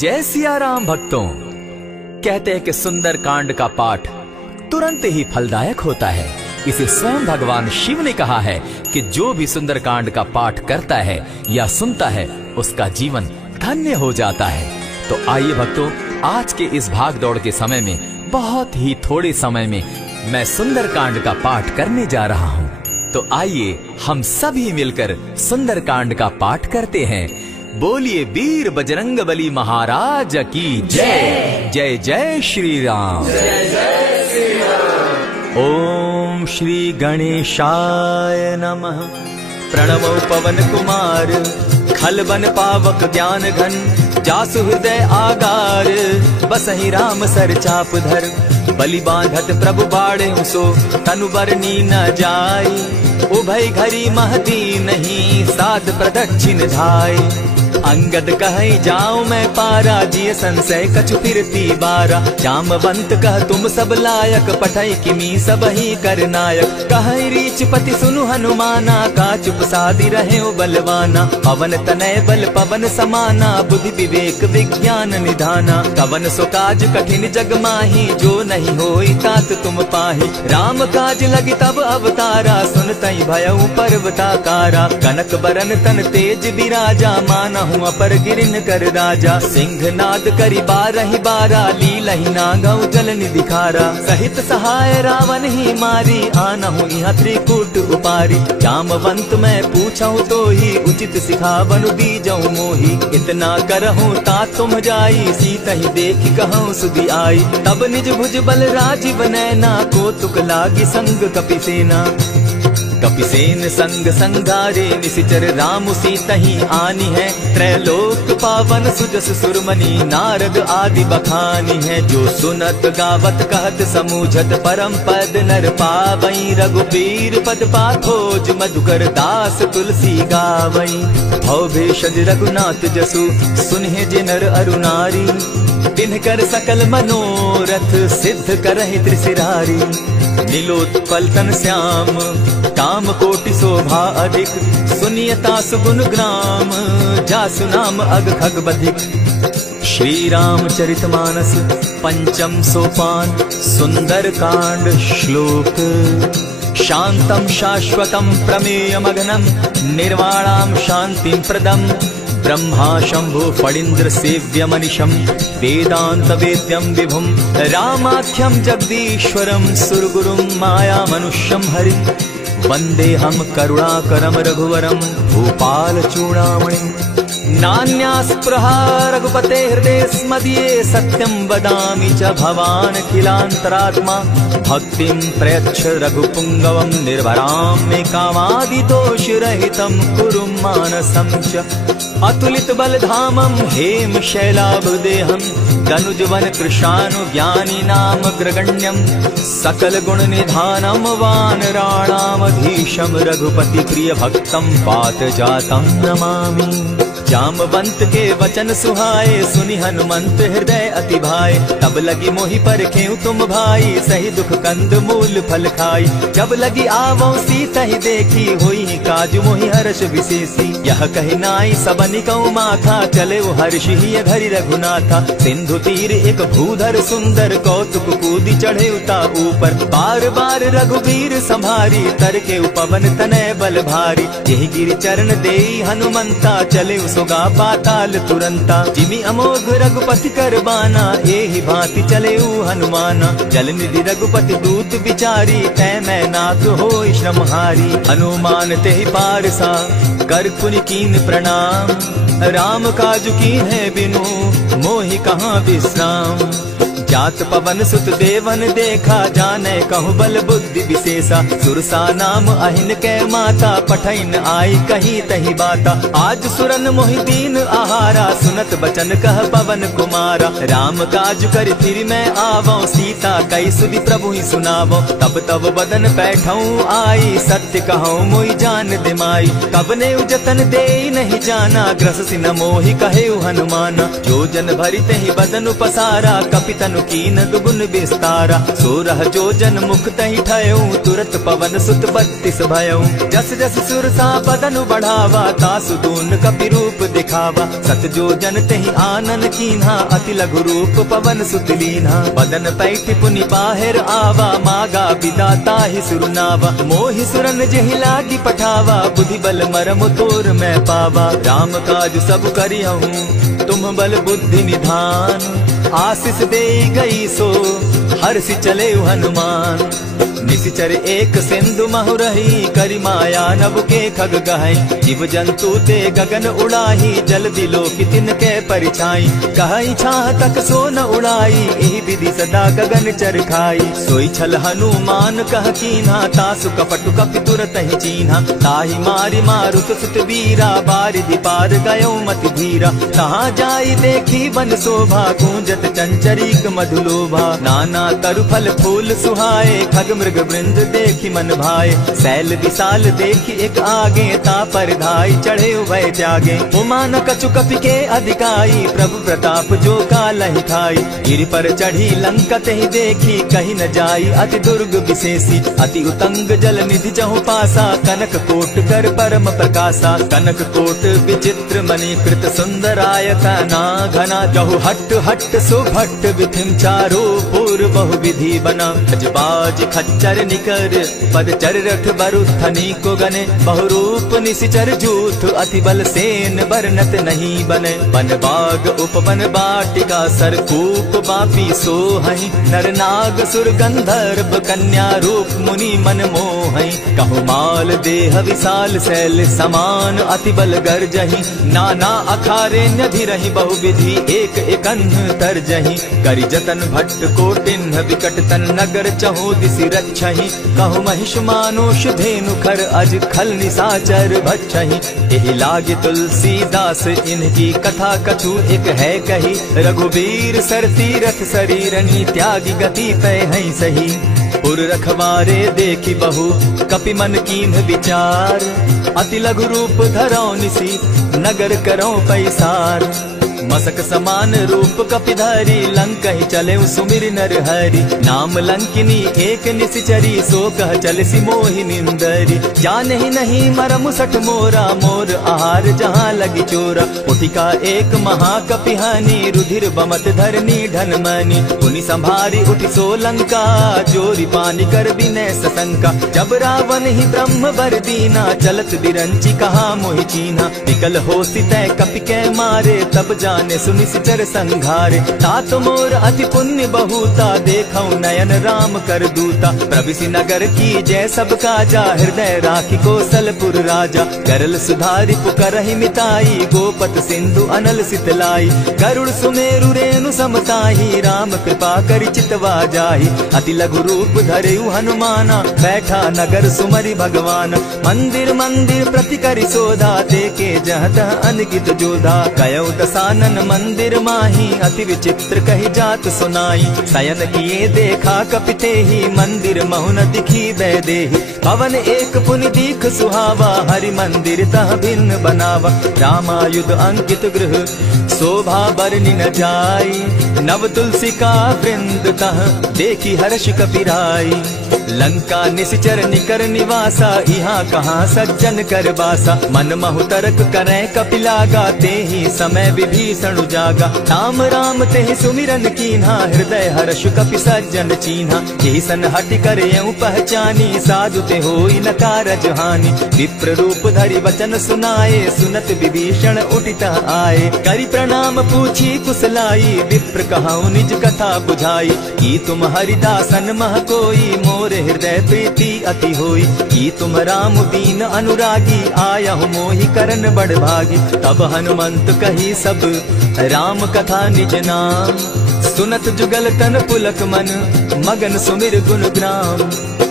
जय सिया राम भक्तों। कहते हैं कि सुंदर कांड का पाठ तुरंत ही फलदायक होता है। इसे स्वयं भगवान शिव ने कहा है कि जो भी सुंदर कांड का पाठ करता है या सुनता है उसका जीवन धन्य हो जाता है। तो आइए भक्तों, आज के इस भाग दौड़ के समय में बहुत ही थोड़े समय में मैं सुंदर कांड का पाठ करने जा रहा हूँ। तो आइए हम सभी मिलकर सुंदर कांड का पाठ करते हैं। बोलिए वीर बजरंगबली महाराज की जय। जय जय श्री राम। जय जय श्री राम। ओम श्री गणेशाय नमः। प्रणवो पवन कुमार खलबन पावक ज्ञान घन जासु हृदय आगार बसहि राम सर चाप धर बलि बांधत प्रभु बाड़े सो तनु बरनी न जाई उभय घरी महती नहीं साध प्रदक्षिण धाय अंगद कहे जाऊं मैं पारा जिय संशय कछु फिरती बारा जामवंत कह तुम सब लायक पठई किमी सब ही कर नायक कहे रीच पति सुनु हनुमाना का चुप सादी रहे बलवाना पवन तनय बल पवन समाना बुद्धि विवेक विज्ञान निधाना कवन सो काज कठिन जग माही जो नहीं होई तात तुम पाही राम काज लगी तब अवतारा सुनतई भयउ पर्वताकारा कनक बरन तन तेज विराजा माना अपर गिरिन कर राजा सिंह नाद करी बारहि बारा लीलहि नागौ जल निधिखारा सहित सहाय रावण ही मारी आनहु इहाँ त्रिकूट उपारी जामवंत मैं पूछऊं तो ही उचित सिखावनु दीजऊ मोही इतना करहूं ता तुम जाई सीतहि देखि कहूं सुधि आई तब निज भुज बल राजीव नैना को तुक लागी संग कपिसेना कपिसेन संग संगारे निशिचर राम सीतहि आनी है त्रैलोक पावन सुजस सुरमनी नारद आदि बखानी है जो सुनत गावत कहत समूझत परम पद नर पावई रघुबीर पद पाखोज मधुकर दास तुलसी गावई भव भेषज रघुनाथ जसु सुनहि जे नर अरु नारी तिनकर सकल मनोरथ सिद्ध करहि त्रिशिरारी नीलोत्पल तन श्याम काम कोटि शोभा अधिक सुनियता सुगुण ग्राम जासु नाम अग खग बधिक। श्री रामचरितमानस पंचम सोपान सुंदर कांड श्लोक शांतम शाश्वतम प्रमेयमगनम निर्वाणाम शांतिं प्रदम ब्रह्मा शंभु फणीन्द्र सेव्य मनिशम वेदांत वेद्यम विभुम रामाख्यम जगदीश्वरम सुरगुरुम माया मनुष्यम हरि वंदे हम करुणाकरम रघुवरम भूपाल चूड़ामणि नान्यास्पृहा रघुपते हृदय स्मदीये सत्यं वदामि च भवान् खिलान्तरात्मा भक्तिं प्रयच्छ रघुपुंगवं निर्भरां मे कामादिदोषरहितं कुरु मानसं च अतुलित बलधामं हेम शैलाभदेहं तनुजवन कृशानु ज्ञानी नाम ग्रगण्यं सकल गुण निधानं वानराणामधीशं रघुपति प्रिय भक्तं पात जातं नमामि। जामवंत के वचन सुहाए सुनि हनुमंत हृदय अति भाए तब लगी मोहि परखेउ तुम भाई सही दुख कंद मूल फल खाई जब लगी आवो सीतहि देखी होई काज मोहि हर्ष विशेषी यह कहि नाई सबनि कौ माथा चले वो हर्ष ही घरि रघुनाथा सिंधु तीर एक भूधर सुंदर कौतुक कूदी चढ़े उता ऊपर बार बार रघुबीर संभारी तर के पवन तनय बल भारी यही गिरि चरण देई हनुमंता चले सोगा पाताल तुरंता जिमि अमोघ रघुपति कर बाना एहि भांति चले हनुमाना जल निधि रघुपति दूत बिचारी तै मैं नाथ होई श्रमहारी हनुमान तेहि पारसा कर पुनि कीन प्रणाम राम काजु कीन है बिनु मोहि कहाँ विश्राम जात पवन सुत देवन देखा जाने कहु बल बुद्धि विशेषा सुरसा नाम अहिन कै माता पठैन आई कहीं तही बाता आज सुरन मोहि दीन आहारा सुनत बचन कह पवन कुमारा राम काज कर फिर मैं आवो सीता कई सुधि प्रभु ही सुनावो तब तब बदन बैठऊं आई सत्य कहूं मोहि जान दिमाई कब ने जतन दे नहीं जाना ग्रस सिन मोहि कहे हनुमाना जो जन भरित ही बदन पसारा कपितनु कीन दुगुन विस्तारा। 16 जोजन मुख तहि ठयऊ, तुरत पवन सुत 32 भयऊ। जस जस सुरसा बदन बढ़ावा, तासु दून कपि रूप दिखावा। 7 जोजन तेहि आनन कीन्हा, अति लघु रूप पवन सुत लीन्हा। बदन पैठ पुनि बाहिर आवा, मागा बिदा ताहि सुरनावा। मोहि सुरन जेहि लागी पठावा, बुद्धि बल मरम तोर मैं पावा। राम काज सब करिहूँ, तुम बल बुद्धि निधान। आशीष दे गई सो हर्षि चले हनुमान। निशिचर एक सिंधु महु रही, करि माया नभ के खग गहई। जीव जंतु ते गगन उड़ाही, जल दिलो कि तिनके परिछाई। कहई छाह तक सो न उड़ाई, एहि विधि सदा गगन चर खाई। सोई छल हनुमान कह कीन्हा, तासु कपटु कपि तुरत ही चीन्हा। ताहि मारि मारुत सुत वीरा, बारिधि पार गयो मति धीरा। कहाँ जाई देखी बन शोभा, गूंजत चंचरीक मधुलोभा। नाना तरु फल फूल सुहाए, खग मृग वृंद देखी मन भाए। सैल विशाल देखी एक आगे, ता पर धाई चढ़े उभय त्यागे। उमान कछु कपि के अधिकाई, प्रभु प्रताप जो कालहि खाई। गिरि पर चढ़ी लंका तेहि देखी, कहीं न जाई अति दुर्ग विशेषी। अति उतंग जल निधि जहु पासा, कनक कोट कर परम प्रकाशा। कनक कोट विचित्र मणि कृत सुंदरायतना घना। जहु हट हट सुभट विधिम चारो पूर्व बहु विधि बना। अजबाज खच्चर निकर पद चर रथ बरुथनी को गने। बहुरूप निशिचर जूथ, अति बल सेन बरनत नहीं बने। बन बाग उपवन बाटिका, सरकूप बापी सोहई। नर नाग सुर गंधर्व कन्या, रूप मुनि मन मोहई। कहु माल देह विशाल शैल समान, अति बल गर्जही। नाना अखारे न्यधिरहि बहुविधि, एक एकन्ह तरजही। करि जतन भट्ट कोटिन्ह विकट तन, नगर चहु दिसि रक्षहि। कहु महिष मानुष धेनु खर, अज खल निसाचर भक्षहि। एहि लागे तुलसीदास इनकी कथा, कछु एक है कही। रघुबीर सर तीरथ शरीरनी, त्यागी गति तय है सही। पुर रखवारे देखी बहु, कपि मन कीन्ह विचार। अति लघु रूप धरौ निसी, नगर करौ पैसार। मसक समान रूप कपिधारी, लंक ही चले सुमिर नर हरि। नाम लंकिनी एक निशिचरी, सो कह चल सी मोहि निंदरी। जाने ही नहीं मरम सठ मोरा, मोर आहार जहाँ लगी चोरा। उठिका एक महाकपिहानी, रुधिर बमत धरनी ढन मनी। पुनि संभारी उठि सो लंका, जोरी पानी कर बिनै सशंका। जब रावण ही ब्रह्म बर दीना, चलत बिरंची कहा मोहि चीन्हा। निकल हो सितै कपि के मारे, तब जाने सुनिश्चर संघारे। तात मोर अति पुण्य बहुता, देखौ नयन राम कर दूता। प्रविशि नगर की जय सब काजा, हृदय राखी कौशलपुर राजा। करल सुधारि पुकरहि मिताई, गोपत सिंधु अनल सितलाई। गरुड़ सुमेरु रेणु समताही, राम कृपा करि चितवा जाहि। अति लघु रूप धरेउ हनुमाना, बैठा नगर सुमरि भगवान। मंदिर मंदिर प्रति करि सोधा, देखे जहत अनगित जोधा। कयौ दसानन मंदिर माही, अति विचित्र कही जात सुनाई। शयन किए देखा कपिते ही, मंदिर महुन दिखी बैदेही। भवन एक पुनि दीख सुहावा, हरि मंदिर तह भिन्न बनावा। रामायुध अंकित गृह, शोभा बरनि न जाई। नव तुलसी का वृंद तह, देखी हर्ष कपिराई। लंका निशिचर निकर निवासा, यहाँ कहाँ सज्जन कर बासा। मन महु तरक करै कपिलागा, तेहि समय विभीषण जागा। राम राम तेहि सुमिरन कीन्हा, हृदय हर्ष कपि सज्जन चीन्हा। एहि सन हटि करयउ पहचानी, साधु ते होई न कारज हानि। विप्र रूप धरि वचन सुनाए, सुनत विभीषण उठित आए। करि प्रणाम पूछी कुशलाई, विप्र कहौ निज कथा बुझाई। की तुम हरिदासन मह कोई, मोर हृदय प्रीति अति होई। की तुम राम दीन अनुरागी, आयहु मोहि करन बड़ भागी। तब हनुमंत कही सब राम कथा निज नाम। सुनत जुगल तन पुलक मन, मगन सुमिर गुण ग्राम।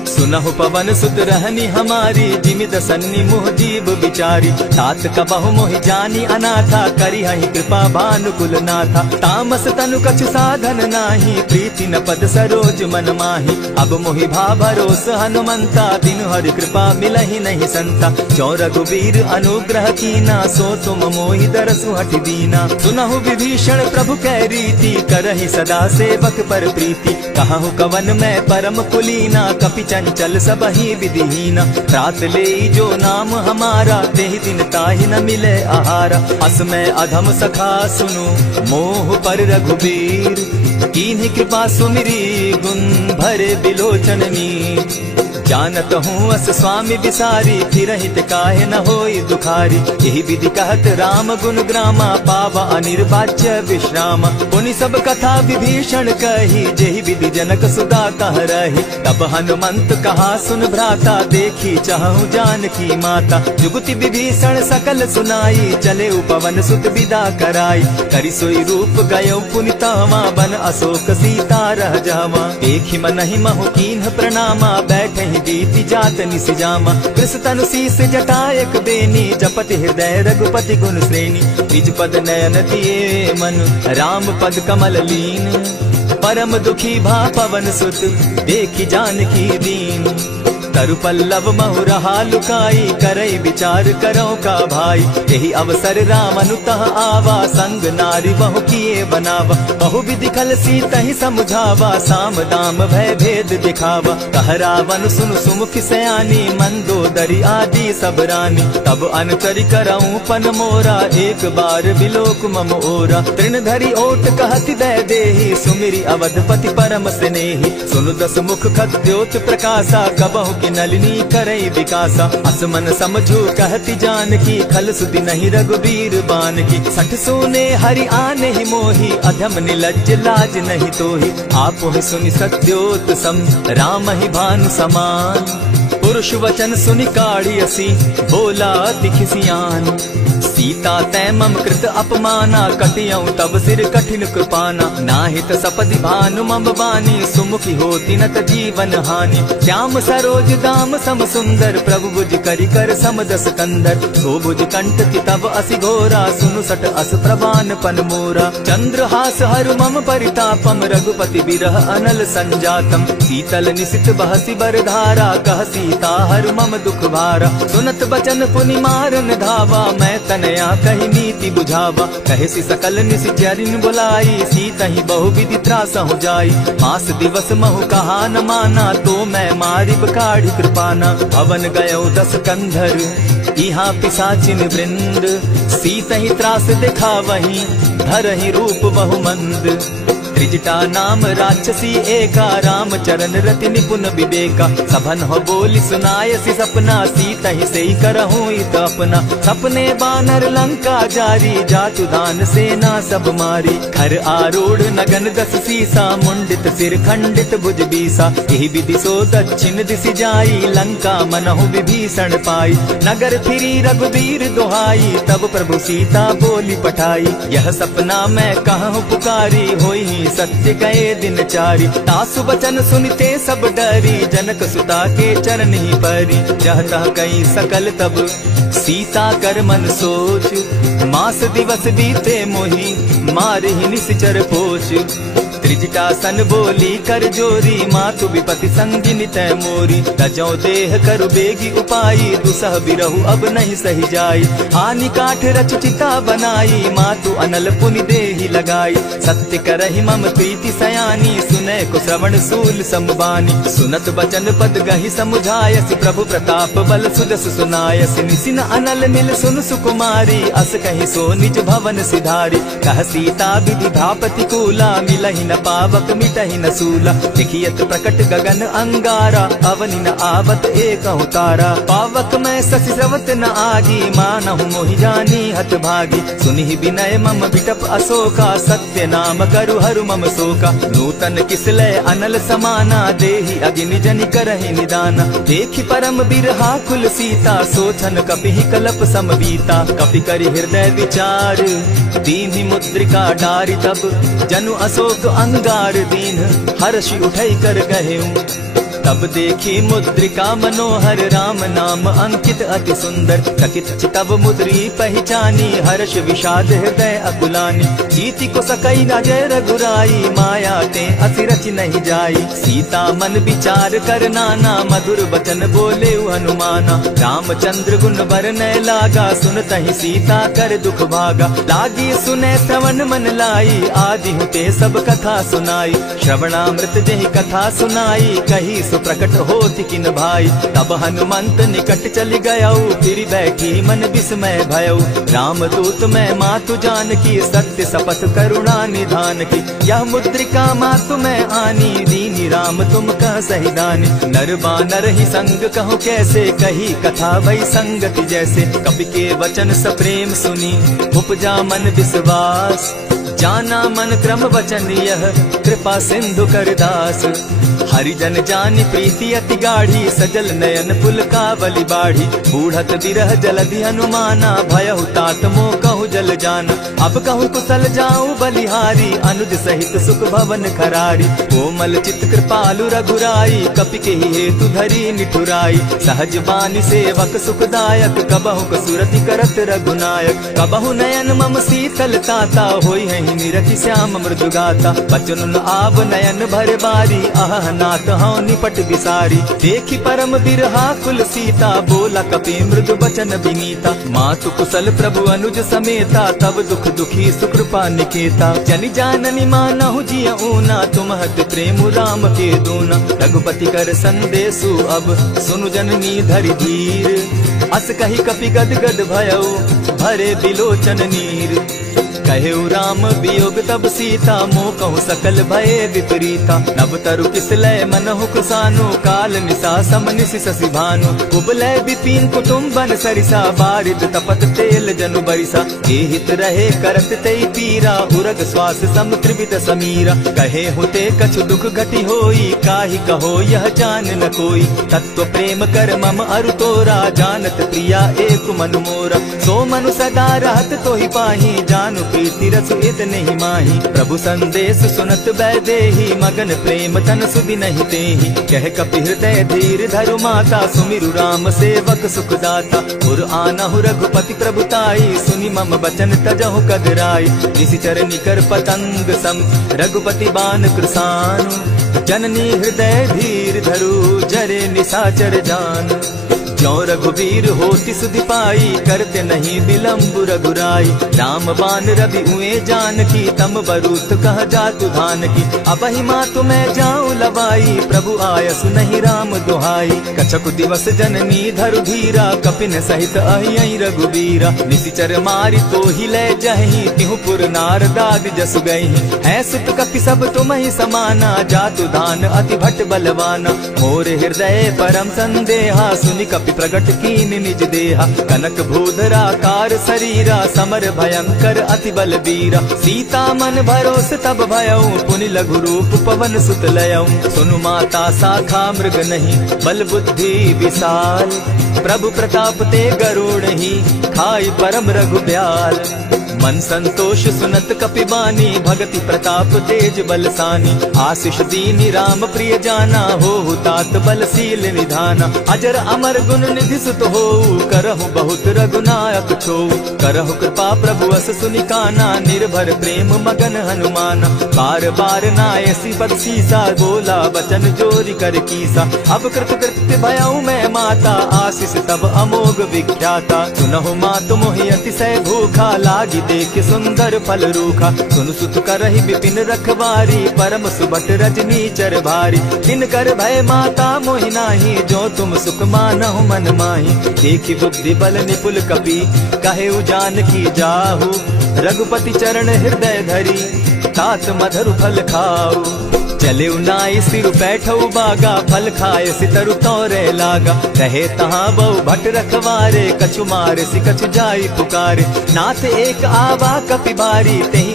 सुनहु पवन सुत रहनी हमारी, जिमि दसन्नी मुह जीव विचारी। तात कबहु मोहि जानी अनाथा, करी हहि कृपा भानुकुल नाथा। तामस तनु कछु साधन नाही, प्रीति न पद सरोज मन माही। अब मोहि भा भरोस हनुमंता, बिनु हरि कृपा मिलहि नहीं संता। जो रघुबीर अनुग्रह कीना, सो तुम मोहि दरसु हठि दीना। सुनहु विभीषण प्रभु कै रीति, करहि सदा सेवक पर प्रीति। कहु कवन मैं परम कुलीना, कपि चंचल सबहि विधिहीना। रात ले जो नाम हमारा, तेहि दिन ताहि न मिले आहारा। अस मैं अधम सखा सुनु, मोह पर रघुबीर। कीन्ही कृपा सुमिरी, गुण भरे बिलोचन नीर। जानत हूँ अस स्वामी बिसारी, फिर हित काहे न होई दुखारी। यही विधि कहत राम गुण ग्रामा, पावा अनिर्वाच्य विश्राम। पुनि सब कथा विभीषण कही, जेहि विधि जनक सुदा कह रही। तब हनुमंत कहा सुन भ्राता, देखी चाहूं जानकी माता। जुगति विभीषण सकल सुनाई, चले उपवन सुत विदा कराई। करि सोई रूप गयो पुनि तावा, बन अशोक सीता रह जावा। देखि मनहि महु कीन्ह प्रणामा, बैठे बीति जात निस जामा। कृष तनु शीस जटायक बेनी, जपति हृदय रघुपति गुण श्रेणी। निज पद नयन दिए मन, राम पद कमल लीन। परम दुखी भा पवन सुत, देखी जानकी दीन। तरु पल्लव महु रहा लुकाई, करई विचार करो का भाई। यही अवसर राम अनुतः आवा, संग नारी बहु किए बनावा। बहु विधि खल सीतहि समुझावा, साम दाम भय भेद दिखावा। कह रावण सुन सुमुख सयानी, मंदोदरी आदि सब रानी। तब अनुचरि करऊं पन मोरा, एक बार बिलोक मम ओरा। तृण धरि ओट कहति दय देहि, सुमिरि अवधपति परम स्नेही। सुनु दस मुख खद्योत प्रकाशा, कबहु कि नलिनी करई विकासा। असमन समझू कहती जानकी, खल सुधि नहीं रघुबीर बान की। सठ सोने हरि आने ही मोही, अधम निलज्ज लाज नहीं तोही। आप ही सुनि सत्योत सम, राम ही भानु समान। पुरुष वचन सुनि काढ़ियसी, बोला दिखिसियान। सीता तै मम कृत अपमाना, कटियऊ तब सिर कठिन कृपाना। नाहित सपदि भानु मम बानी, सुमुखी होती नत जीवन हानि। श्याम सरोज दाम सम सुंदर, प्रभु भुज करि कर समदस कंदर। सो भुज कंठ की तब असि घोरा, सुनु सट अस प्रवान पन मोरा। चंद्रहास हरु मम परितापम, रघुपति बिरह अनल संजातम। शीतल निशित बहसी बरधारा, कह सीता हरु मम दुख भारा। सुनत बचन पुनि मारन धावा, मैं तनया कही नीति बुझावा। कहे सी सकल निशिचरिन बुलाई, सीतहि बहु विधि त्रास हो जाई। मास दिवस महु कहा न माना, तो मैं मारिब काढ़ी कृपाना। भवन गयो दस कंधर, यहाँ पिशाचिन वृंद। सीतहि त्रास दिखावहि, धरहि रूप बहु मंद। त्रिजटा नाम राक्षसी एका, राम चरण रति निपुण विवेका। सभन हो बोली सुनायसी सपना, सीतहि सेई करहूं इत अपना। सपने बानर लंका जारी, जातु दान सेना सब मारी। खर आरूढ़ नगन दस सीसा, मुंडित सिर खंडित भुज बीसा। यही विधि सो दक्षिण दिशि जाई, लंका मनहु विभीषण पाई। नगर फिरी रघुबीर दुहाई, तब प्रभु सीता बोली पठाई। यह सपना मैं कहूँ पुकारी, होई सत्य गए दिन चारी। तासु बचन सुनते सब डरी, जनक सुता के चरण ही परी। जहता कई सकल तब सीता कर मन सोच, मास दिवस बीते मोही, मारे ही निश्चर पोच। त्रिजटा सन बोली कर जोरी, मातु विपति संगिनी तै मोरी। तजौ देह करु बेगी उपाई, दुसह बिरहु अब नहीं सही जाई। हानि काठ रच चिता बनाई, मातु अनल पुनि देहि लगाई। सत्य करहि मम प्रीति सयानी, सुनै को श्रवण सूल समबानी। सुनत बचन पद गहि समुझायसि, प्रभु प्रताप बल सुजस सुनायसि। निसिन अनल मिल सुन सुकुमारी, अस कहि सो निज भवन सिधारी। कह सीता विधि धापति कूला, मिलहि न पावक मिटहि न सूला। लिखियत प्रकट गगन अंगारा, अवनि न आवत एकहु तारा। पावक मैं शशि स्रवत न आगी, मानहु मोहि जानी हत भागी। सुनिहि विनय मम बिटप अशोका, सत्य नाम करु हरु मम शोका। नूतन किसलय अनल समाना, देहि अगिनि जनि करहि निदाना। देखि परम बिरहा कुल सीता, सोचन कपिहि कलप समबीता। कपि करि हृदय विचार, दीन्हि मुद्रिका डारि तब। जनु अशोक अंगार दीन, हर्षि उठै कर गहेऊ। तब देखी मुद्रिका मनोहर राम नाम अंकित अति सुंदर। चकित चितव मुद्री पहचानी हर्ष विषाद हृदय अकुलानी। जीति को सकई न जय रघुराई माया ते अति रच नहीं जाई। सीता मन विचार कर नाना मधुर बचन बोले हनुमाना। रामचंद्र गुण बरनय लागा सुनतहि सीता कर दुख भागा। लागी सुने श्रवण मन लाई आदि हुते सब कथा सुनाई। श्रवणामृत जहि कथा सुनाई कही सो प्रकट होति किन भाई। तब हनुमंत निकट चल गयऊ फिर बैठी मन विस्मय भयऊ। रामदूत मैं मातु जान की सत्य शपथ करुणा निधान की। यह मुद्रिका मातु मैं आनी दीनी राम तुम कह सही दानी। नर बानर ही संग कहूँ कैसे कही कथा भई संगति जैसे। कपि के वचन सप्रेम सुनी उपजा मन विश्वास। जाना मन क्रम वचन यह कृपा सिंधु कर दास। हरिजन जानि प्रीति अति गाढ़ी सजल नयन पुलकावली बाढ़ी। बूढ़त बिरह जलधि हनुमाना भयहु तात मोह कहु जल जाना। अब कहु कुशल जाऊं बलिहारी अनुज सहित सुख भवन खरारी। कोमल चित कृपालु रघुराई कपि के हेतु धरी निठुराई। सहज बानी सेवक सुखदायक कबहु कसुरति करत रघुनायक। कबहु नयन मम शीतल ताता होई है निरखि श्याम मृदुगाता। बचन आव नयन भर बारी आह नाथ हूँ निपट बिसारी। देखी परम बिरहा कुल सीता बोला कपि मृदु बचन विनीता। मातु कुशल प्रभु अनुज समेता तब दुख दुखी सुकृपा निकेता। जनि जाननी मानहु जिय ऊना तुम हत प्रेम राम के दूना। रघुपति कर संदेशु अब सुनु जननी धरि धीर। अस कही कपि गद गद भयऊ भरे बिलोचन नीर। कहेउ राम वियोग तब सीता मोह कहूँ सकल भये विपरीता। नव तरु किसलय मनहु कुसानु काल निशा समनिशि शशि भानु। उबलय विपिन कुटुम्बन सरिसा बारिद तपत तेल जनु बरिसा। हित रहे करत तेई पीरा उरग श्वास सम त्रिविध समीरा। कहे हुते कछु दुख घटी होई काहि कहो यह जान न कोई। तत्व प्रेम कर मम अरु तोरा जानत प्रिया एक मनु मोरा। सो मनु सदा रहत तोहि पाही जानु प्रीति रस इतने ही माही। प्रभु संदेश सुनत बैदेही मगन प्रेम तन सुधि नहीं तेहि। कह कपि हृदय धीर धरु माता सुमिरु राम सेवक सुखदाता। उर आनहु रघुपति प्रभुताई सुनि मम बचन तजहु कदराई। निशिचर निकर पतंग सम रघुपति बान कृसानु। जननी हृदय धीर धरु जरे निशाचर जान। ज्यों रघुवीर होति सुधि पाई करते नहीं विलम्ब रघुराई। राम बान रवि उए जानकी तम बरूत कह जातु धान की। अबहि मातु मैं जाऊं लवाई प्रभु आयसु नहीं राम दुहाई। कछक दिवस जननी धरु धीरा कपिन सहित अहियहि रघुबीरा। निशिचर मारि तो ही लय जहि तिहु पुर नार दाग जसु गई। है सुत कपि सब तुम ही समाना जातु धान अति भट बलवाना। मोर हृदय परम संदेहा सुनि कपि प्रगट कीन निज देहा। कनक भूधरा कार शरीरा समर भयंकर अति बल बीरा। सीता मन भरोस तब भयऊ पुनि लघु रूप पवन सुत लयऊ। सुनु माता शाखा मृग नहीं बल बुद्धि विशाल। प्रभु प्रताप ते गरुड़ ही खाई परम रघु ब्याल। मन संतोष सुनत कपि बानी भगति प्रताप तेज बलसानी। आशीष दीनी राम प्रिय जाना हो तात बलशील निधाना। अजर अमर गुण निधि सुत हो करहु बहुत रघुनायक छो। करहु कृपा प्रभु अस सुनि काना निर्भर प्रेम मगन हनुमाना। बार बार नायसी पद सीसा बोला बचन जोरी कर कीसा। अब कृत कृत्य भयऊ मैं माता आशीष तब अमोघ विख्याता। सुनहु मातु मोहि अतिशय भूखा लागी देख सुंदर फल रूखा। सुन सुत करहि विपिन रखवारी परम सुबट रजनी चर भारी। दिन कर भय माता मोहि नाही जो तुम सुख मानहु मन माही। देखी बुद्धि बल निपुल कपि कहे जानकी जाहु। रघुपति चरण हृदय धरी तात मधुर फल खाऊ। चले नाई सिर बैठऊ बागा फल खाए सितरु तोरे लागा। रहे तहाँ बहु भट रखवारे कछु मारे सि कछु जाई पुकारे। नाथ एक आवा कपि बारी तेहि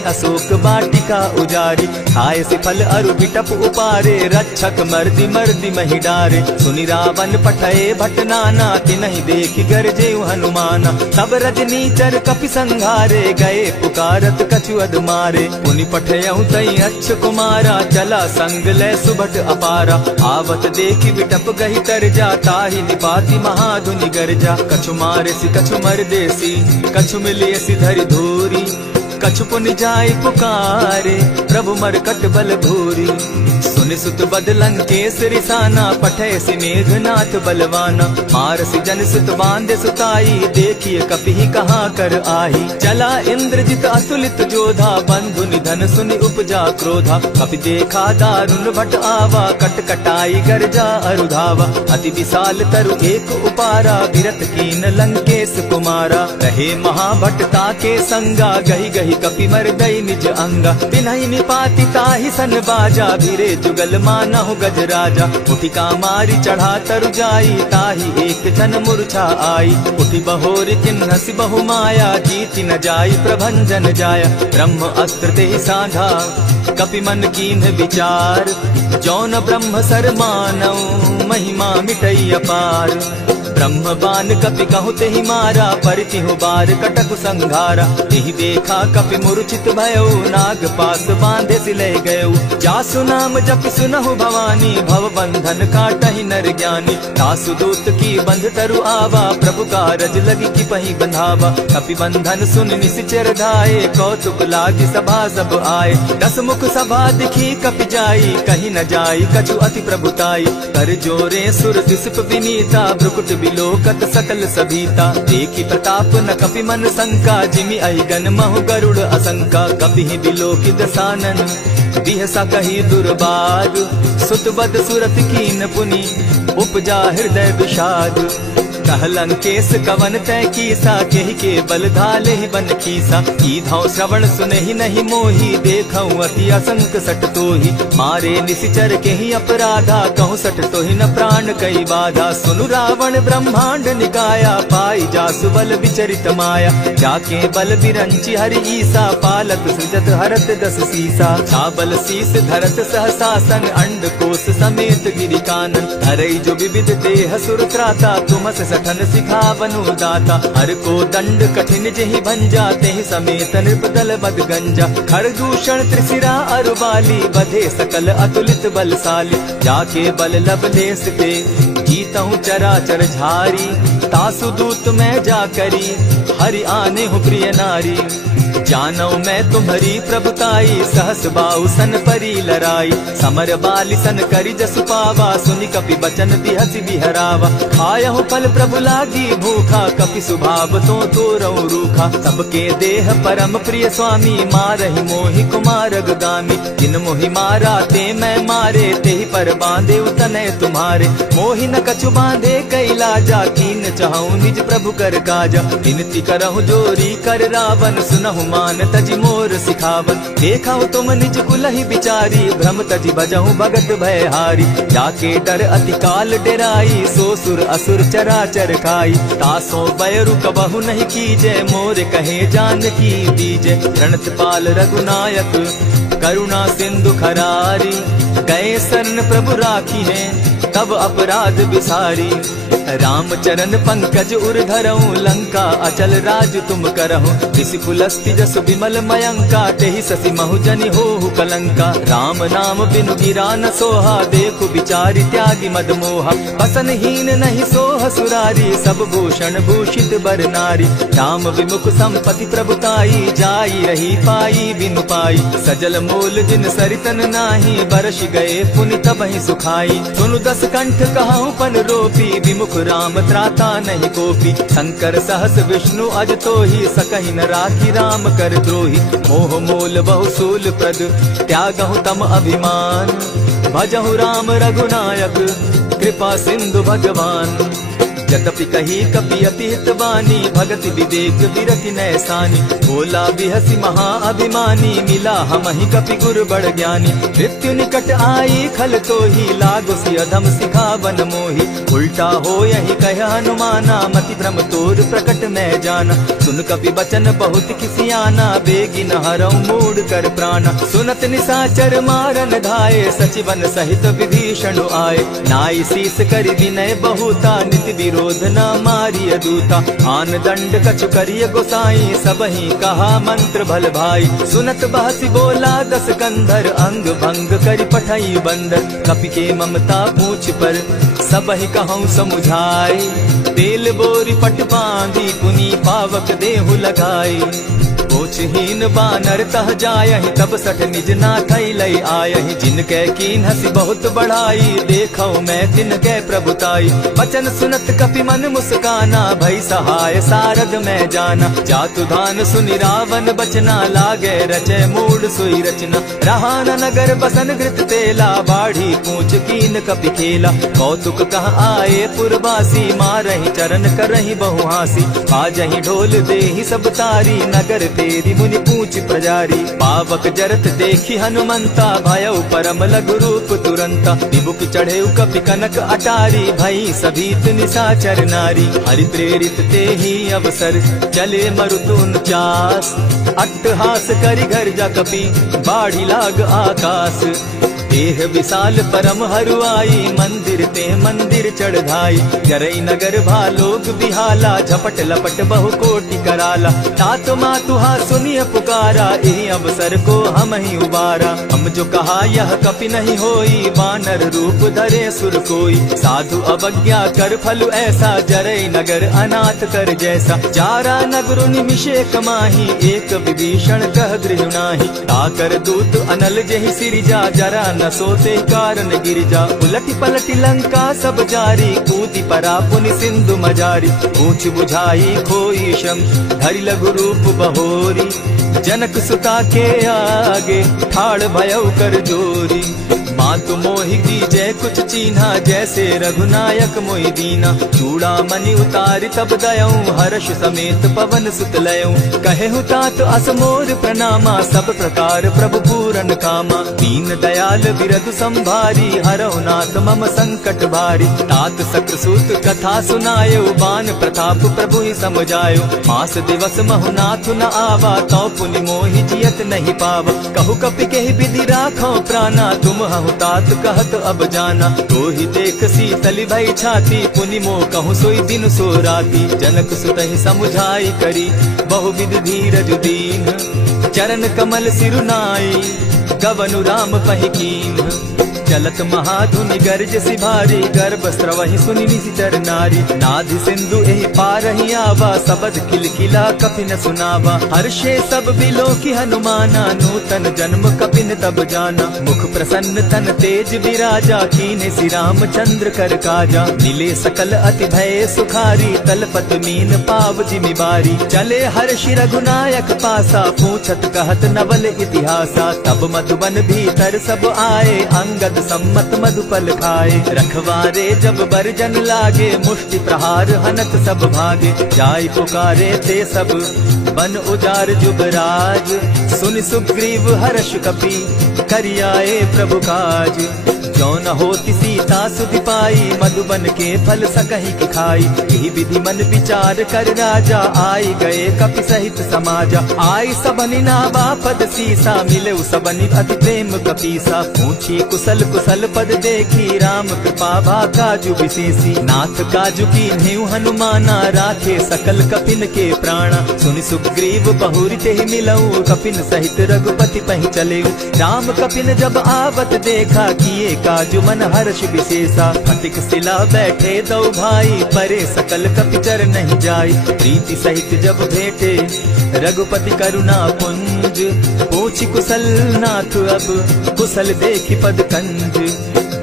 अशोक वाटिका उजारी, खाए से फल अरु बिटप उपारे, रक्षक मर्दी मर्दी मही डारे। सुनि रावण पठये भट नाना, तिनहि देखि गरजे हनुमाना। तब रजनीचर कपि संघारे, गए पुकारत कछु अध मारे। पुनि पठयहु तई अच्छ कुमारा, चला संग लै सुभट अपारा। आवत देखि बिटप गहि तर जा, ताहि निपाति महाधुनि गर्जा। कछु मारेसि कछु मरदेसी, कछु मिलियसि धरि धूरी। कछु पुनि जाय पुकारे, प्रभु मरकट बल भूरी। सुनि सुत बद लंकेश रिसाना, पठयसि मेघनाथ बलवाना। मारसि जन सुत बांधे सुताई, देखिए कपिहि कहाँ कर आही। चला इंद्रजित अतुलित जोधा, बंधु निधन सुनि उपजा क्रोधा। कपि देखा दारुण भट आवा, कट कटाई गर्जा अरुधावा। अति विशाल तरु एक उपारा, विरत कीन लंकेश कुमारा। रहे महाभट ताके संगा, गही गही कपि मरदई निज अंगा। तिन्हि निपाति ताहि सन बाजा, भिरे जुगल मानहु गजराजा। उठिका मारी चढ़ा तरु जाई, ताहि एक जन मूर्छा आई। उठि बहोर किन्हसि बहु माया, जीति न जाई प्रभंजन जाया। ब्रह्म अस्त्र तेहि साधा, कपि मन कीन्ह विचार। जौन ब्रह्म सर मानौ, महिमा मिटई अपार। ब्रह्म बान कपि कहु तेहि मारा, परितिहु बार कटक संघारा। तेहि देखा कपि मूर्छित भयो, नाग पास बांधे सिले गयो। जासु नाम जपि सुनहु भवानी, भव बंधन काटहि नर ज्ञानी। तासु दूत की बंध तरु आवा, प्रभु कारज लगी कि पहि बंधावा। कपि बंधन सुन निश्चर धाये, कौतुक लागी सभा सब आए। दस मुख सभा दिखी कपि जाई, कहीं न जाई कछु अति प्रभुताई। कर जोरे सुर दिसप विनीता, भ्रुकुट बिलोकत सकल सभीता। देखी प्रताप न कपि मन शंका, जिमि अहिगन महु गरुड़ असंका। कपिहि बिलोकि दसानन, बिहसा कही दुर्बाद। सुत बद सुरत कीन पुनि, उपजा हृदय विषाद। कह लंकेश कवन तै कीसा, केहि के बल धाले ही बन कीसा। ईधौ श्रवण सुनहि नहीं मोही, देखऊं अति असंक सट तोही। मारे निशिचर केहि अपराधा, कहूँ सट तोहि न प्राण कई बाधा। सुनु रावण ब्रह्मांड निकाया, पाई जासु बल विचरित माया। जाके बल बिरंचि हरि ईसा, पालत सृजत हरत दस सीसा। छाबल शीस धरत सहसासन, अंड कोश समेत गिरि कानन। धरई जो विविध देह सुर त्राता, तुमस सठन सिखावनु दाता। हर को दंड कठिन जेहि भंजा, तेहि समेत नृपदल बद गंजा। खरदूषण त्रिशिरा अरुबाली, बधे सकल अतुलित बलशाली। जाके बल लवलेस के, जीतहु चराचर झारी। तासु दूत मैं जा करी, हरि आने हूँ प्रिय नारी। जानौ मैं तुम्हारी प्रभुताई, सहस बाहु सन परी लराई। समर बाली सन करि जसु पावा, सुनि कपि बचन बिहसि बिहरावा। खायहु फल प्रभु लागी भूखा, कपि सुभाव तो तोरऊ रूखा। सबके देह परम प्रिय स्वामी, मारहि मोहि कुमार गगामी। जिन मोहि मारा ते मैं मारे, तेहि पर बांधे उतने तुम्हारे। मोहि न कछु बांधे कैलाजा, कीन चाहूं निज प्रभु कर काजा। विनती करहु जोरी कर रावण, सुनहु मान तजि मोर सिखावन। देखा तुम निज कुलहि बिचारी, भ्रम तजि भजहु भगत भयहारी। जाके डर अति काल डेराई, सो सुर असुर चराचर खाई। तासो बैरु कबहु नहीं कीजे, मोर कहे जानकी दीजे। प्रणत पाल रघुनायक, करुणा सिंधु खरारी। गए शरण प्रभु राखी है, तब अपराध बिसारी। राम चरण पंकज उर धरऊं, लंका अचल राज तुम करहु। ऋषि पुलस्ति जस विमल मयंका, तेहि ससि महु जनि होहु कलंका। राम नाम बिनु गिरा न सोहा, देखु बिचारी त्यागी मद मोहा। बसन हीन नहीं सोह सुरारी, सब भूषण भूषित बर नारी। राम विमुख संपति प्रभुताई, जाई रही पाई बिनु पाई। सजल मोल जिन सरितन नाही, बरस गए पुनि तबहि सुखाई। सुनु दस कंठ कहूँ पन रोपी, विमुख राम त्राता नहीं कोपी। शंकर सहस विष्णु अज तोहि, सकहि न राखी राम कर द्रोही। मोह मोल बहुसूल प्रद, त्यागहु तम अभिमान। भजहु राम रघुनायक, कृपा सिंधु भगवान। यद्यपि कही कपि अति हितवानी, भगति विवेक विरति नैसानी। बोला बिहसी महा अभिमानी, मिला हमहि कपि गुर बड़ ज्ञानी। मृत्यु निकट आई खल तो ही, लागो सि अधम सिखावन मोही। उल्टा हो यही कह हनुमाना, मति भ्रम तोर प्रकट मैं जाना। सुन कपि बचन बहुत किसियाना, बेगी न हरऊ मूड कर प्राणा। सुनत निशाचर मारन धाये, सचिवन सहित विभीषण आए। नाई शीस करि विनय बहुता, नित विरोध न मारिय दूता। आन दंड कछु करिय गोसाई, सबहि कहा मंत्र भल भाई। सुनत बहसी बोला दस कंधर, अंग भंग करि पठई बंदर। कपि के ममता पूछ पर, सबहि कहूँ समुझाई। तेल बोरी पट बांधी, पुनी पावक देहु लगाई। पूछहीन बानर तह जायहि, तब सठ निज नाथै लई आयहि। जिनके कीन हसी बहुत बढ़ाई, देखौ मैं तिनके प्रभुताई। बचन सुनत कपि मन मुस्काना, भई सहाय सारद मैं जाना। जातु धान सुनि रावण बचना, लागे रचे मूड सोई रचना। रहा न नगर बसन घृत तेला, बाढ़ी पूछ कीन कपि खेला। कौतुक कह आए पुरवासी, मारहि चरण करहि बहु हासी। बाजहि ढोल देहि सब तारी, नगर तेरी मुनि पूछ प्रजारी। पावक जरत देखी हनुमंता, भयउ परम लघु रूप तुरंता। विमुख चढ़े कपि कनक अटारी, भई सभीत निशाचर नारी। हरि प्रेरित ते ही अवसर, चले मरुतुन चास। अट्टहास करि घर जा कपि, बाढ़ी लाग आकाश। देह विशाल परम हरुआई, मंदिर ते मंदिर चढ़ाई। जरई नगर भालोग बिहाला, झपट लपट बहु कोटि कराला। तात मातुहा सुनिय पुकारा, एहि अवसर को हम ही उबारा। हम जो कहा यह कपि नहीं होई, वानर रूप धरे सुर कोई। साधु अवज्ञा कर फल ऐसा, जरई नगर अनाथ कर जैसा। जारा नगर निमिषे कमाही, एक विभीषण कह गृह नाही। ताकर दूत अनल जहि सिरिजा, जरा न सोते कारण गिरिजा। उलटी पलटी लंका सब जारी, कूदी परा पुनि सिंधु मजारी। पूछ बुझाई खोई श्रम, धरि लघु रूप बहोरी। जनक सुता के आगे, ठाड़ भयउ कर जोरी। मातु मोहि दीजे कुछ चीन्हा, जैसे रघुनायक मोहि दीना। चूड़ा मणि उतारि तब दयऊं, हर्ष समेत पवन सुत लयऊं। कहेहु तात असमोर प्रणामा, सब प्रकार प्रभु पूरन कामा। दीन दयाल बिरधु संभारी, हरहु नाथ मम संकट भारी। तात सक्रसूत कथा सुनायो, बान प्रताप प्रभु ही समझायो। मास दिवस महु नाथ न आवा, तौ पुनि मोहि जियत नहीं पावा। कहु कपि केहि विधि राखो प्राणा, तुम हहु तात कहत अब जाना। तो ही देख शीतल भई छाती, पुनि मोह कहूँ सोई दिन सो राती। जनक सुतहि समुझाई करी, बहु विधि धीरज दीन। चरण कमल सिरुनाई, गवनु राम पहि कीन। चलत महाधुनि गर्ज सिभारी, गर्भ स्रवहि सुनि निशिचर नारी। नाधि सिंधु एहि पारहि आवा, सबद किलकिला कपि न सुनावा। हर्षे सब बिलो की हनुमाना, नूतन जन्म कपि न तब जाना। मुख प्रसन्न तन तेज विराजा, कीने श्री रामचंद्र कर काजा। मिले सकल अति भय सुखारी, तलपत मीन पाव जिमि बारी। चले हर्षि रघुनायक पासा, पूछत कहत नवल इतिहासा। तब मधुबन भीतर सब आए, अंगद सम्मत मधुपल खाए। रखवारे जब बरजन लागे, मुष्टि प्रहार हनत सब भागे। जाय पुकारे ते सब, बन उजार जुबराज। सुनि सुग्रीव हर्ष कपि, करियाए प्रभु काज। जो न होती सीता सुधि पाई, मधुबन के फल सकहि की खाई। यही विधि मन विचार कर राजा, आई गए कपि सहित समाजा। आई सबनि नावा पद सीसा, मिले सबनि अति प्रेम कपीसा। पूछी कुशल कुशल पद देखी, राम कृपा भा काजु विशेषी। नाथ काजु की नेउ हनुमाना, राखे सकल कपिन के प्राणा। सुनि सुग्रीव बहुरि तेहि मिलऊ, कपिन सहित रघुपति पहि चलेऊ। राम कपिन जब आवत देखा, किए काजु मन हर्ष विशेषा। फटिक सिला बैठे दो भाई, परे सकल कपिचर नहीं जाई। प्रीति सहित जब भेटे, रघुपति करुणा पुंज। पूछ कुशल नाथ अब, कुशल देखि पद कंज।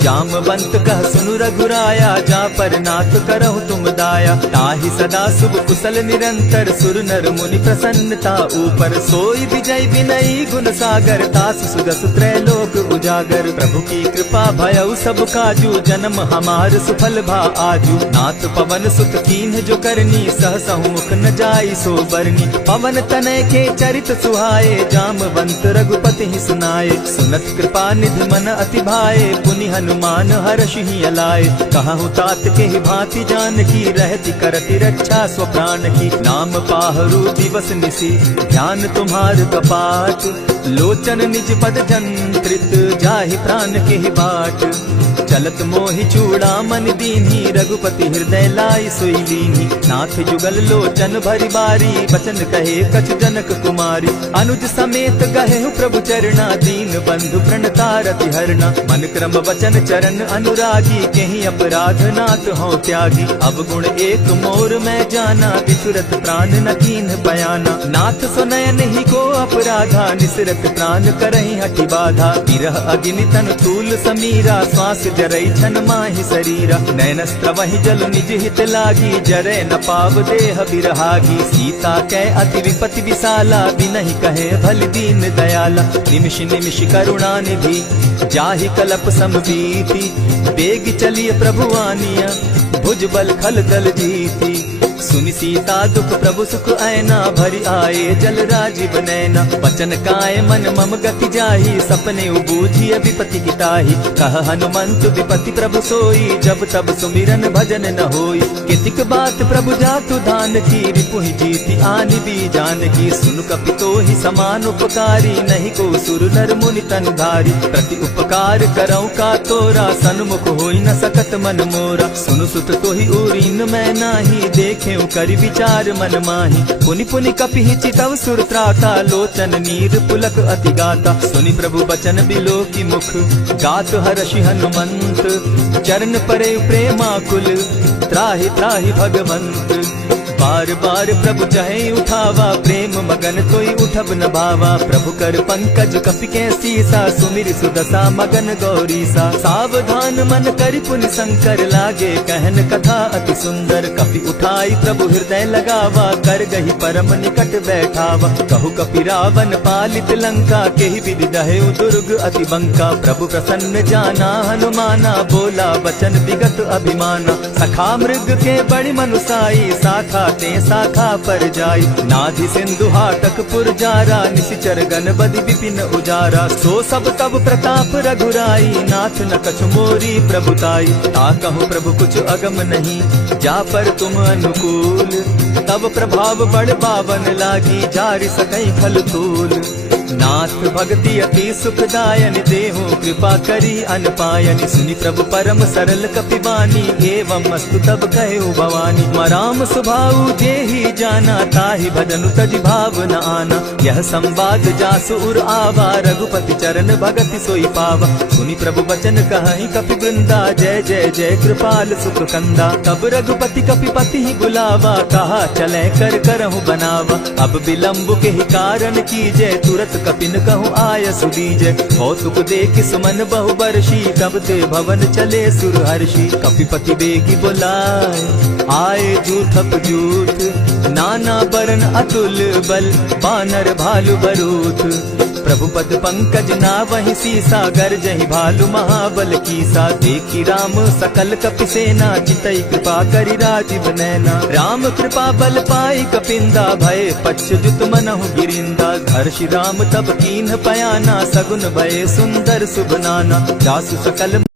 जामवंत कह सुनु रघुराया, जा पर नाथ करहु तुम दाया। ताहि सदा शुभ कुशल निरंतर, सुर नर मुनि प्रसन्नता ऊपर। सोई विजय विनयी गुण सागर, तास सुदस त्रैलोक उजागर। प्रभु की कृपा भयउ सब काजू, जन्म हमार सुफल भा आजू। नाथ पवन सुत कीन्ह जो करनी, सहसहु मुख न जाई सो बरनी। पवन तनय के चरित सुहाए, जामवंत रघुपति ही सुनाए। सुनत कृपा निधि मन अति भाए, पुनि हनुमान हर्षि अलाए। कहहु तात के ही भांति जान की, रहति करति रक्षा स्व प्राण की। नाम पाहरु दिवस निसी, ध्यान तुम्हार कपाट। लोचन निज पद जंत्रित, जाहि प्राण के ही बाट। चलत मोहि चूड़ामणि दीन्ही, रघुपति हृदय लाई सोई लीन्ही। नाथ जुगल लोचन भरि बारी, बचन कहे कछ जनक कुमारी। अनुज समेत गहेहु प्रभु चरणा, दीन बंधु प्रणतारति हरना। मन क्रम वचन चरण अनुरागी, केहि अपराध नाथ हों त्यागी। अब गुण एक मोर मैं जाना, बिसुरत प्राण न कीन्ह बयाना। नाथ सुनयन ही को अपराधा, निसरत प्राण करहि हठि बाधा। विरह अग्नि तन तूल समीरा, श्वास जरई छन माहि शरीरा। नैनस्त्र वहि जल निज हित लागी, जरै न पाव देह बिरहागी। सीता कै अति विपति विशाला, बिनहि कहे भल दीन दयाला। निमिष निमिष करुणा निधि, जाहि कलप समबीति। बेग चलिय प्रभु आनिया, भुज बल खल दल जीती। सुनि सीता दुख प्रभु सुख ऐना, भरि आए जल राजीव नैना। वचन काय मन मम गति जाहि, सपने बूझी विपति किताहि। कह हनुमंत विपति प्रभु सोई, जब तब सुमिरन भजन न होई। कितिक बात प्रभु जातु धान की, रिपुहि जीति आनि भी जान की। सुन कपितो ही समान उपकारी, नहीं को सुर नर मुनि तन धारी। प्रति उपकार करऊं का तोरा, सन्मुख होई न सकत मन मोरा। सुनु सुत तोहि उरीन मैं नाही, देखे करि विचार मन माही। पुनि पुनि कपिहि चितव सुर त्राता, लोचन नीर पुलक अति गाता। सुनि प्रभु बचन बिलो की मुख, गात हर्षि हनुमंत। चरण परे प्रेमाकुल, त्राहि त्राहि भगवंत। बार बार प्रभु चहे उठावा, प्रेम मगन तोई उठब न भावा। प्रभु कर पंकज कपि के सीसा, सुमिर सुदशा मगन गौरीसा। सावधान मन करि पुनि शंकर, लागे कहन कथा अति सुंदर। कपि उठाई प्रभु हृदय लगावा, कर गही परम निकट बैठावा। कहु कपि रावण पालित लंका, केहि विधि दहेउ दुर्ग अति बंका। प्रभु प्रसन्न जाना हनुमाना, बोला वचन विगत अभिमाना। सखा मृग के बड़ि मनुसाई, साखा ते शाखा पर जाई। नाधि सिंधु हाटक पुर जारा, निशिचर गण बदि विपिन उजारा। सो सब तब प्रताप रघुराई, नाथ न कछु मोरी प्रभुताई। ताकहु प्रभु कुछ अगम नहीं, जा पर तुम अनुकूल। तब प्रभाव बड़ पावन लागी, जारि सकई खल तूल। नाथ भक्ति अति सुखदायनि, देहु कृपा करी अनपायनि। सुनि प्रभु परम सरल कपिबानी, एवं मस्तु तब कहु भवानी। मराम सुभाऊ जेहि जाना, ताहि भजनु तजि भाव न आना। यह संवाद जासु उर आवा, रघुपति चरण भगति सोई पावा। सुनि प्रभु बचन कहहि कपि वृंदा, जय जय जय कृपाल सुख कंदा। तब रघुपति कपिपति ही बुलावा, कहा चले कर करहु बनावा। अब विलम्ब के ही कारण कीजय, तुरत कपिन कहूँ आय सुदीजय। कौतुक देख सुमन बहु बरसी, तब ते भवन चले सुर हर्षि। कपिपति बेगी बुलाए, आए जूथप जूथ। नाना बरन अतुल बल, बानर भालु बरूथ। प्रभु पद पंकज नावहि सीसा, गर्जहि भालु महाबल कीसा। देखि राम सकल कपि सेना, चितई कृपा करि राजीव नैना। राम कृपा बल पाई कपिंदा, भय पच्युत मनहु गिरिंदा। हर्षि राम तब कीन्ह पयाना, सगुन भय सुंदर शुभ नाना। जासु सकल